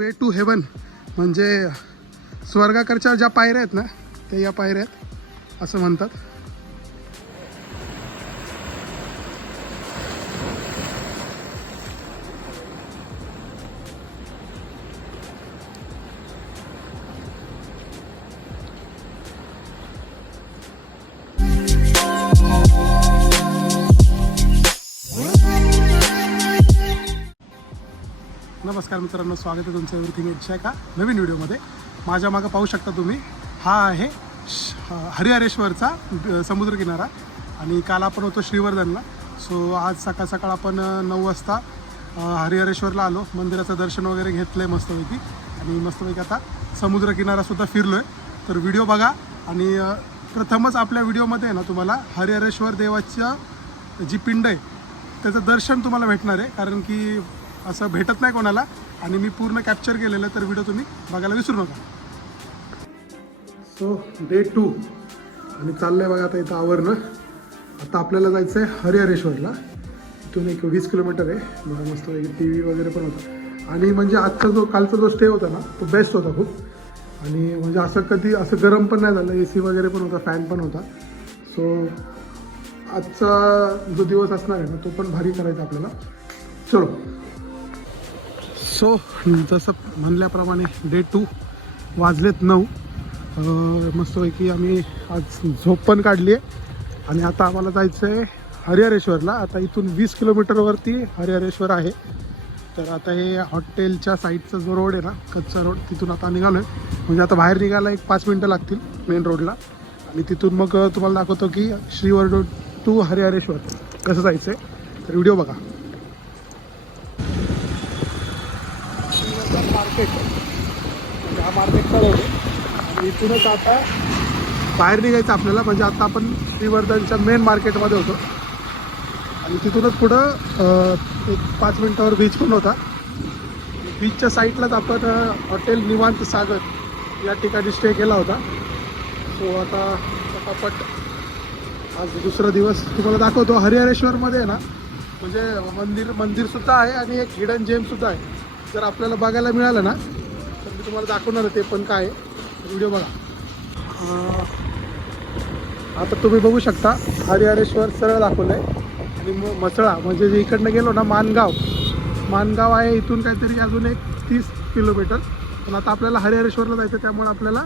Way to haven म्हणजे स्वर्गाकडच्या ज्या पायऱ्या आहेत ना त्या या पायऱ्या आहेत असं म्हणतात. नमस्कार मित्रांनो स्वागत आहे तुमचं एव्हरीथिंग इच्छा का नवीन व्हिडिओमध्ये. माझ्या मागं पाहू शकता तुम्ही हा आहे श- हरिहरेश्वरचा समुद्रकिनारा आणि काल आपण होतो श्रीवर्धनला. सो आज सकाळ सकाळ आपण नऊ वाजता हरिहरेश्वरला आलो. मंदिराचं दर्शन वगैरे घेतलं आहे मस्तपैकी. आणि मस्तपैकी आता समुद्रकिनारासुद्धा फिरलो आहे तर व्हिडिओ बघा. आणि प्रथमच आपल्या व्हिडिओमध्ये आहे ना तुम्हाला हरिहरेश्वर देवाचं जी पिंड आहे त्याचं दर्शन तुम्हाला भेटणार आहे. कारण की असं भेटत नाही कोणाला. आणि मी पूर्ण कॅप्चर केलेलं तर व्हिडिओ तुम्ही बघायला विसरू नका. सो डे टू आणि चाललंय बघा आता इथं आवरणं. आता आपल्याला जायचं आहे हरिहरेश्वरला. इथून एक वीस किलोमीटर आहे. मला मस्त टी व्ही वगैरे पण होता. आणि म्हणजे आजचा जो कालचा जो स्टे होता ना तो बेस्ट होता खूप. आणि म्हणजे असं कधी असं गरम पण नाही झालं. ए सी वगैरे पण होता फॅन पण होता. सो आजचा जो दिवस असणार आहे ना तो पण भारी करायचा आपल्याला. चलो. सो जसं म्हणल्याप्रमाणे डे टू वाजलेत नऊ. मस्तपैकी आम्ही आज झोप पण काढली आहे आणि आता आम्हाला जायचं आहे हरिहरेश्वरला. आता इथून वीस किलोमीटरवरती हरिहरेश्वर आहे. तर आता हे हॉटेलच्या साईडचा जो रोड आहे ना कच्चा रोड तिथून आता निघालो आहे म्हणजे आता बाहेर निघायला एक पाच मिनटं लागतील मेन रोडला आणि तिथून मग तुम्हाला दाखवतो की श्रीवर्ड टू हरिहरेश्वर. कसं जायचं आहे तर व्हिडिओ बघा. मार्केट म्हणजे हा मार्केट रोड आणि इथूनच आता बाहेर निघायचं आपल्याला. म्हणजे आता आपण श्रीवर्धनच्या मेन मार्केटमध्ये होतो. आणि तिथूनच पुढं एक पाच मिनटावर बीच पण होता. बीचच्या साईडलाच आपण हॉटेल निवांत सागर या ठिकाणी स्टे केला होता. सो आता पटापट आज दुसरा दिवस तुम्हाला दाखवतो. हरिहरेश्वरमध्ये आहे ना म्हणजे मंदिर मंदिरसुद्धा आहे आणि एक हिडन जेमसुद्धा आहे. जर आपल्याला बघायला मिळालं ना तर मी तुम्हाला दाखवणार आहे ते पण काय व्हिडिओ बघा. आता तुम्ही बघू शकता हरिहरेश्वर सरळ दाखवलं आहे आणि म मसळा म्हणजे जे इकडनं गेलो ना मानगाव. मानगाव आहे इथून काहीतरी अजून एक तीस किलोमीटर. पण आता आपल्याला हरिहरेश्वरला जायचं आहे, त्यामुळे आपल्याला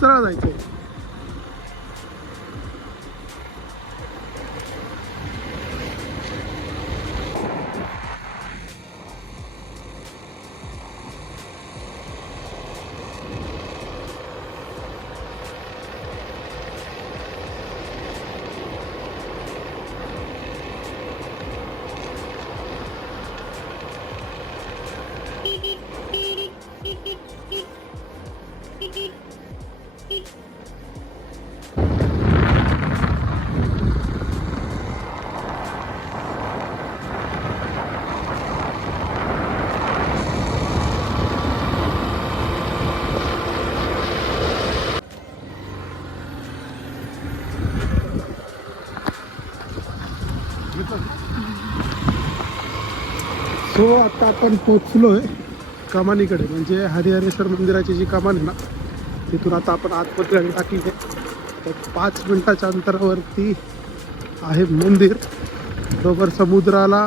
सरळ जायचं आहे. सो आता आपण पोचलो आहे कमानीकडे. म्हणजे हरिहरेश्वर मंदिराची जी कमान आहे ना तिथून आता आपण आतमध्ये गाडी टाकली आहे. तर पाच मिनटाच्या अंतरावरती आहे मंदिर. बरोबर समुद्राला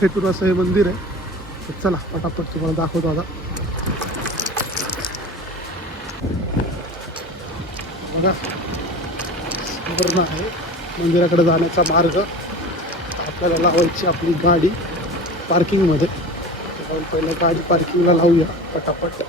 खेटून असं हे मंदिर आहे. तर चला पटापट तुम्हाला दाखवतो आता. बघा सुवर्ण आहे. मंदिराकडे जाण्याचा मार्ग. आपल्याला लावायची आपली गाडी. पार्किंगमध्ये. आपण पहिलं गाडी पार्किंगला लावूया पटापट.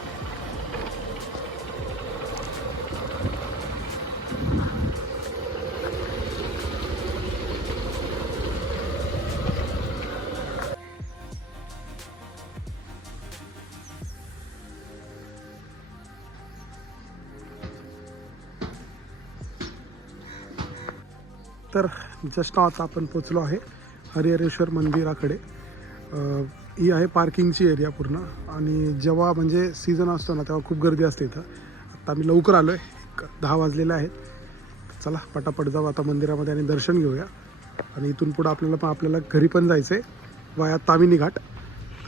तर जस्ट आता आपण पोचलो आहे हरिहरेश्वर मंदिराकडे. ही आहे पार्किंगची एरिया पूर्ण. आणि जेव्हा म्हणजे सीझन असतो ना तेव्हा खूप गर्दी असते इथं. आता आम्ही लवकर आलो आहे दहा वाजलेले आहेत. चला पटापट जाऊ. आता मंदिरामध्ये आणि दर्शन घेऊया. आणि इथून पुढं आपल्याला पण आपल्याला घरी पण जायचं आहे वाया तामिनी घाट.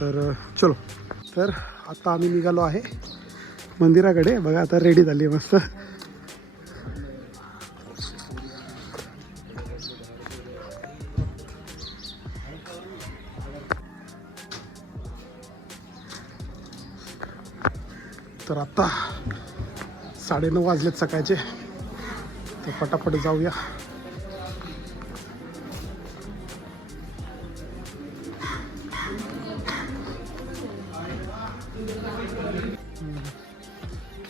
तर चलो. तर आता आम्ही निघालो आहे मंदिराकडे. बघा आता रेडी झाली आहे मस्त. तर आता साडेनऊ वाजलेत सकाळचे. तर पटापट जाऊया.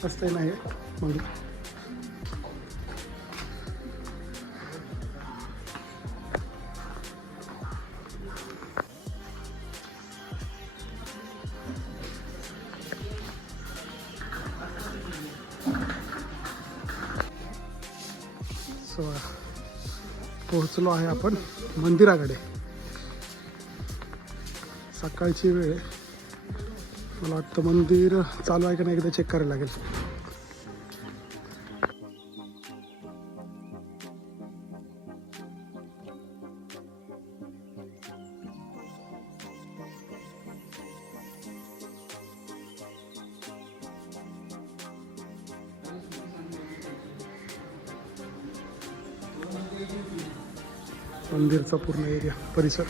मस्त नाही ना पोहोचलो आहे आपण मंदिराकडे. सकाळची वेळ मला वाटतं मंदिर चालू आहे का नाही एकदा चेक करायला लागेल. मंदिरचा पूर्ण एरिया परिसर.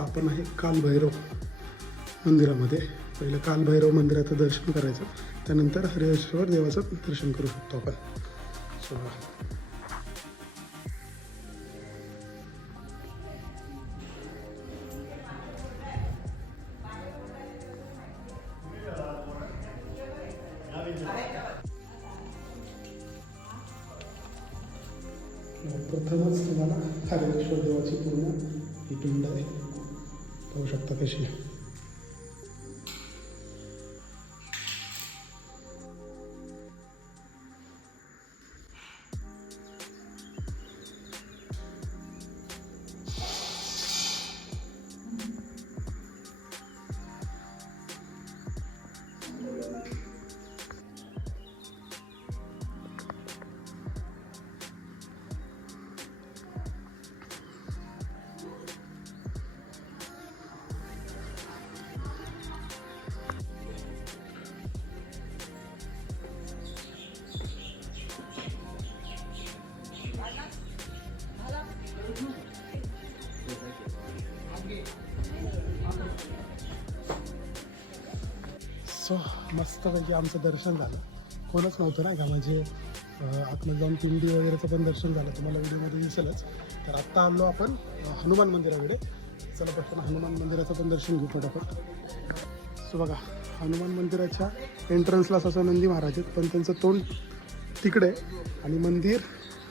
आत्ता आपण आहे कालभैरव मंदिरामध्ये. पहिलं कालभैरव मंदिराचं दर्शन करायचं. त्यानंतर हरिहरेश्वर देवाचं दर्शन करू शकतो आपण. सो प्रथमच तुम्हाला हरिहरेश्वर देवाची पूर्ण ही पिंड आहे. पाहू शकता कशी आहे. मस्त मस्तपैकी आमचं दर्शन झालं. कोणच नव्हतं ना का म्हणजे आतमध्ये जाऊन पिंडी वगैरेचं पण दर्शन झालं. तुम्हाला व्हिडिओमध्ये दिसेलच. तर आत्ता आलो आपण हनुमान मंदिराकडे. चला पटकन हनुमान मंदिराचं पण दर्शन घेऊ पटापट. सो बघा हनुमान मंदिराच्या एंट्रन्सला असं नंदी महाराज आहेत पण त्यांचं तोंड तिकडे आणि मंदिर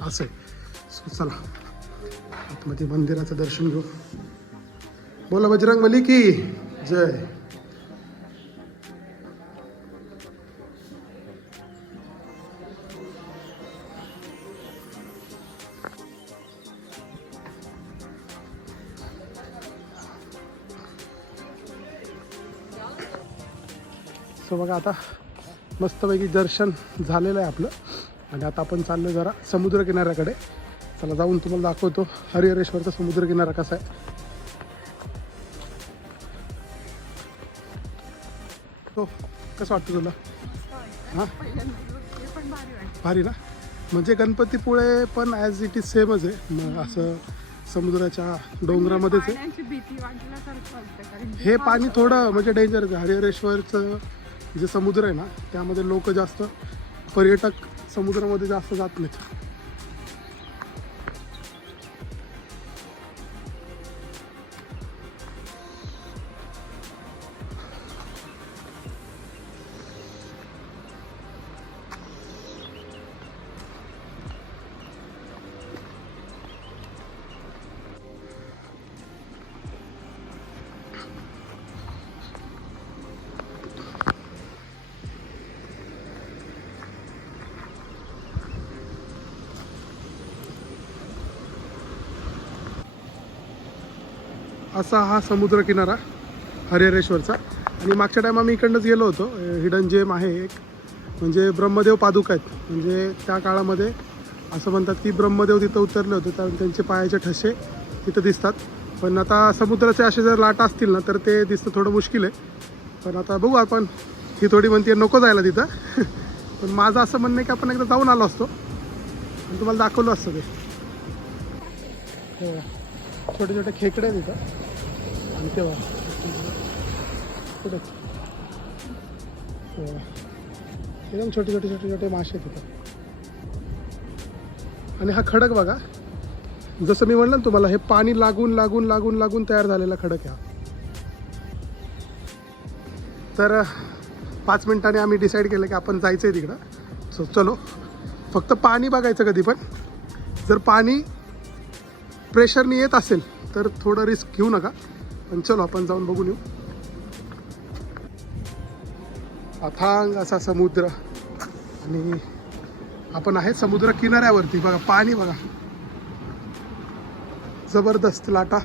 असं आहे. सो चला आतमध्ये मंदिराचं दर्शन घेऊ. बोला बजरंग बली की जय. बघा आता मस्तपैकी दर्शन झालेलं आहे आपलं. आणि आता आपण चाललो जरा समुद्रकिनाऱ्याकडे चला जाऊन तुम्हाला दाखवतो हरिहरेश्वरचा समुद्रकिनारा कसा आहे. हो कसं वाटतं तुला? हां? भारी ना? म्हणजे गणपतीपुळे पण ॲज इट इज सेमच आहे. मग असं समुद्राच्या डोंगरामध्येच आहे. हे पाणी थोडं म्हणजे डेंजर आहे. हरिहरेश्वरचं जे समुद्र आहे ना त्यामध्ये लोक जास्त पर्यटक समुद्रामध्ये जास्त जात नाहीत. असा हा समुद्रकिनारा हरिहरेश्वरचा. आणि मागच्या टायमा मी इकडनंच गेलो होतो. हिडन जेम आहे एक. म्हणजे ब्रह्मदेव पादुका आहेत. म्हणजे त्या काळामध्ये असं म्हणतात की ब्रह्मदेव तिथं उतरले होते. तर त्यांचे पायाचे ठसे तिथं दिसतात. पण आता समुद्राचे असे जर लाटा असतील ना तर ते दिसतं थोडं मुश्किल आहे. पण आता बघू आपण. ही थोडी म्हणते नको जायला तिथं. पण माझं असं म्हणणं आहे की आपण एकदा जाऊन आलो असतो. आणि तुम्हाला दाखवलं असतं ते. छोटे छोटे खेकडे आहेत तिथं. आणि तेव्हा एकदम छोटे छोटे छोटे छोटे मासे आहेत तिथं आणि हा खडक बघा. जसं मी म्हणलं ना तुम्हाला हे पाणी लागून लागून लागून लागून तयार झालेला खडक हा. तर पाच मिनिटांनी आम्ही डिसाईड केलं की आपण जायचं आहे तिकडं. सो चलो. फक्त पाणी बघायचं कधी पण. जर पाणी प्रेशरने येत असेल तर थोडं रिस्क घेऊ नका. पण चलो आपण जाऊन बघून येऊ. अथांग असा समुद्र. आणि आपण आहे समुद्र किनाऱ्यावरती. बघा पाणी बघा. जबरदस्त लाटा.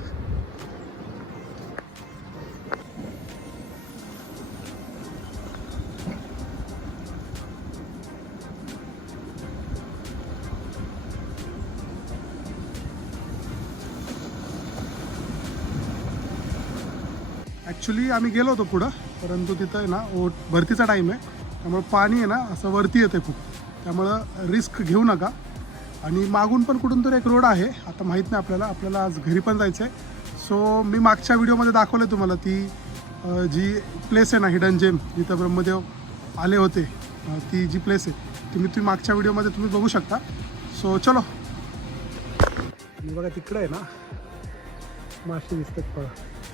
ॲक्च्युली आम्ही गेलो होतो पुढं परंतु तिथं आहे ना ओट भरतीचा टाईम आहे. त्यामुळं पाणी आहे ना असं वरती येतं खूप. त्यामुळं रिस्क घेऊ नका. आणि मागून पण कुठून तरी एक रोड आहे. आता माहीत नाही आपल्याला. आपल्याला आज घरी पण जायचं आहे सो मी मागच्या व्हिडिओमध्ये दाखवलं तुम्हाला ती जी प्लेस आहे ना हिडन जेम जिथं ब्रह्मदेव आले होते. ती जी प्लेस आहे ती मी तुम्ही मागच्या व्हिडिओमध्ये तुम्ही बघू शकता. सो चलो. आणि बघा तिकडं आहे ना मासे दिसतात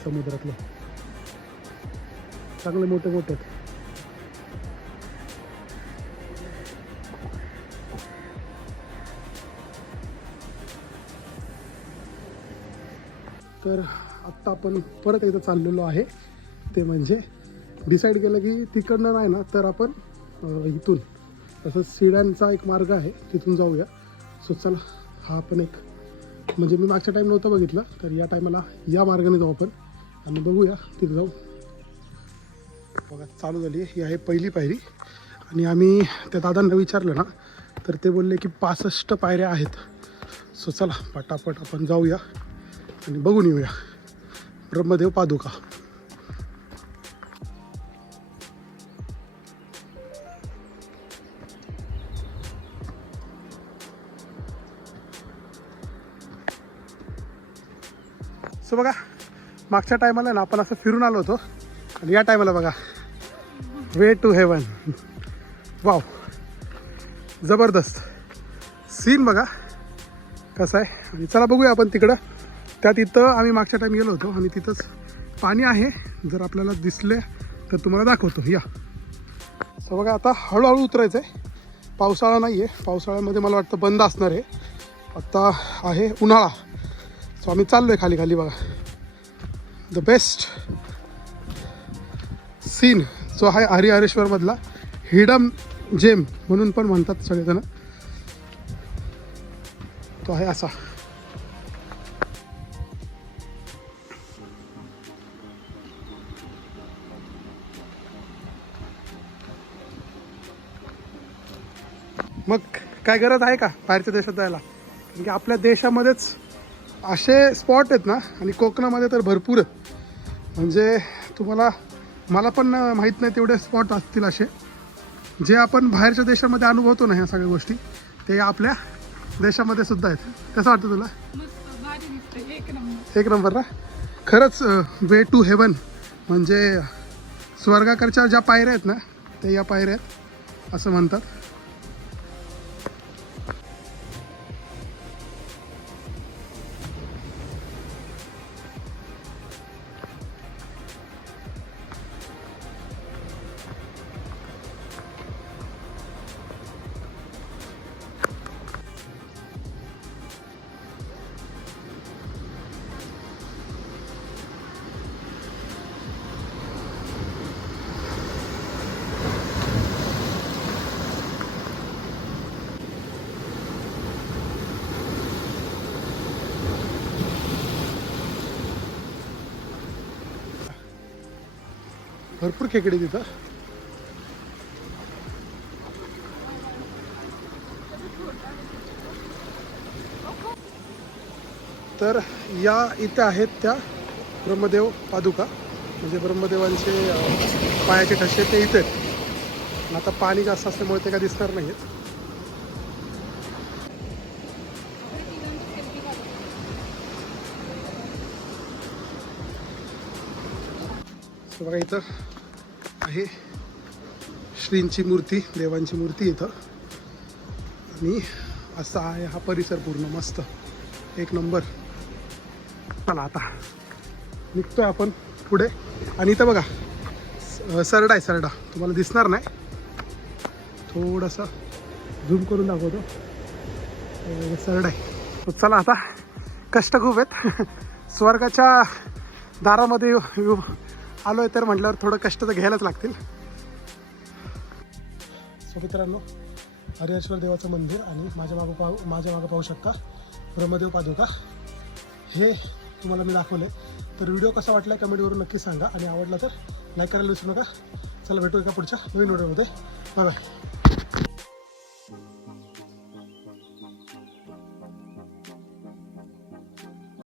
समुद्रातलं. चांगले मोठे मोठे. तर आत्ता आपण परत एकदा चाललेलो आहे. ते म्हणजे डिसाईड केलं की तिकडनं नाही ना तर आपण इथून. तसंच सिड्यांचा एक मार्ग आहे तिथून जाऊया. सो चला हा आपण एक म्हणजे मी मागच्या टाईम नव्हतं बघितलं तर या टायमाला या मार्गाने जाऊ आपण. आणि बघूया तिथे जाऊ. बघा चालू झाली ही आहे पहिली पायरी. आणि आम्ही त्या दादांना विचारलं ना तर ते बोलले की पासष्ट पायऱ्या आहेत. सो चला पटापट आपण जाऊया आणि बघून येऊया. ब्रह्मदेव पादुका. सो बघा मागच्या टायमाला ना आपण असं फिरून आलो होतो. आणि या टायमाला बघा. वे टू हेवन वाव जबरदस्त. सीन बघा. कसं आहे? आणि चला बघूया आपण तिकडं. त्या तिथं आम्ही मागच्या टाइम गेलो होतो. आणि तिथंच पाणी आहे. जर आपल्याला दिसले तर तुम्हाला दाखवतो. या. सो बघा आता हळूहळू उतरायचं आहे पावसाळा नाही आहे पावसाळ्यामध्ये मला वाटतं बंद असणार आहे. आत्ता आहे उन्हाळा. सो आम्ही चाललो आहे खाली खाली बघा. द बेस्ट सीन जो आहे हरिहरेश्वरमधला हिडम जेम म्हणून पण म्हणतात सगळेजण. तो आहे असा. मग काय गरज आहे का बाहेरच्या देशात जायला? कारण की आपल्या देशामध्येच असे स्पॉट आहेत ना आणि कोकणामध्ये तर भरपूर आहेत. म्हणजे तुम्हाला मला पण माहीत नाही तेवढे स्पॉट असतील असे. जे आपण बाहेरच्या देशामध्ये अनुभवतो ना ह्या सगळ्या गोष्टी ते आपल्या देशामध्ये सुद्धा आहेत. कसं वाटतं तुला? एक नंबर. ना? खरंच वे टू हेवन म्हणजे स्वर्गाकडच्या ज्या पायऱ्या आहेत ना ते या पायऱ्या आहेत असं म्हणतात. भरपूर खेकडे तिथं तर या इथं आहेत त्या ब्रह्मदेव पादुका. म्हणजे ब्रह्मदेवांचे पायाचे ठसे ते इथे आहेत. आता पाणी जास्त असल्यामुळे ते काय दिसणार नाही आहेत बघा इथं आहे श्रींची मूर्ती देवांची मूर्ती इथं. आणि असा आहे हा परिसर पूर्ण मस्त. एक नंबर. चला आता. निघतोय आपण पुढे. आणि इथं बघा सरडा आहे सरडा. तुम्हाला दिसणार नाही. थोडंसं झूम करून दाखवतो. सरडा आहे. चला आता. कष्ट खूप आहेत. स्वर्गाच्या दारामध्ये आलो आहे आलोय तर म्हटल्यावर थोडं कष्ट तर घ्यायलाच लागतील. सो मित्रांनो हरिहरेश्वर देवाचं मंदिर आणि माझ्या मागं पाहू माझ्या मागं पाहू शकता ब्रह्मदेव पादुका. हे तुम्हाला मी दाखवले तर व्हिडिओ कसा वाटला कमेंटवरून नक्की सांगा आणि आवडला तर लाईक करायला विसरू नका. चला भेटू एका पुढच्या नवीन व्हिडिओमध्ये. बाय